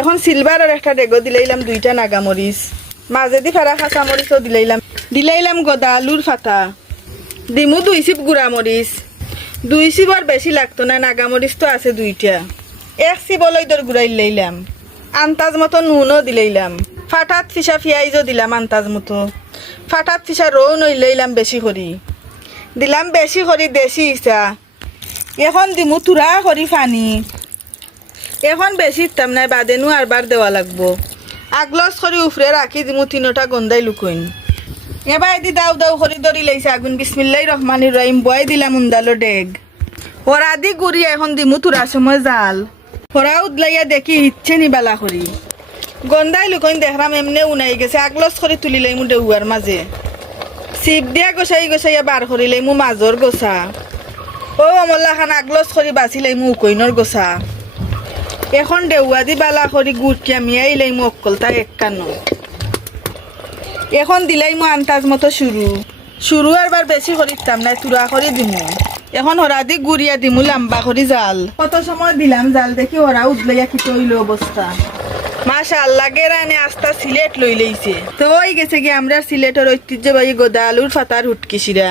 এখন সিলভারের একটা ডেগো দিলাইলাম দুইটা নাগামরিচ মাঝেদি ফারা খাঁচা মরিচও দিলাইলাম দিলাইলাম গদা আলুর ফাতা দিমু দুই চিপ গুড়া মরিচ দুই চিপ আর বেশি লাগতো না নাগামরিচ তো আছে দুইটা। এক চিপ অলৈদর গুড়াই লাইলাম আন্তাজ মতো নুনও দিলাইলাম ফাটাত ফিসা পিঁয়াজও দিলাম আন্তাজ মতো। ফাটাত ফিসা রৌ নই লইলাম বেশি করি দিলাম বেশি করি দেশি ইচ্ছা এখন দিমু তুরা করি পানি এখন বেশি ইতাম নাই, বাদেনু আরবার দেওয়া লাগবো। আগলস করে উফরে রাখি দিমু তিনোটা গন্ধাই লুকইন। এবার এদি দাও দাও করে ধরি লাইছে আগুন। বিসমিল্লাই রহমান রহিম বয় দিলাম উন্দালো ডেগ হরা দি গুড়ি এখন দিমু তুরা সময় জাল। হরা উদলাইয়া দেখি ইচ্ছে নিবালা করি গন্ধাই লুকইন দেখলাম এমনি উনাই গেছে আগলস করে তুলি লাইমু দেউয়ার মাঝে চিপ দিয়া গোসাই গোসাইয়া বার করি লাইমু মাজর গোসা ও অমল্লা খান আগলস করে বাঁচি লাইমু উকইনর গোসা এখন দেউয়া দি বালা করি গুটিয়া মিয়াই লাইমু অক্কলতা এক কানো এখন দিলাই মো আন্তাজ মতো শুরু। শুরু আরবার বেশি করিতাম না তুরা করে দিমু। এখন হরা দি গুড়িয়া দিমু, লাম্বা করি জাল। কত সময় দিলাম জাল দেখি ওরা উদলাইয়া কি তৈল অবস্থা। মাশা আল্লাহ গেরানে আস্তা সিলেট লই লইছে তো ওই গেছে কি আমরা সিলেটের ঐতিহ্যবাহী গোদা আলুর ফাতার হুটকি শিরা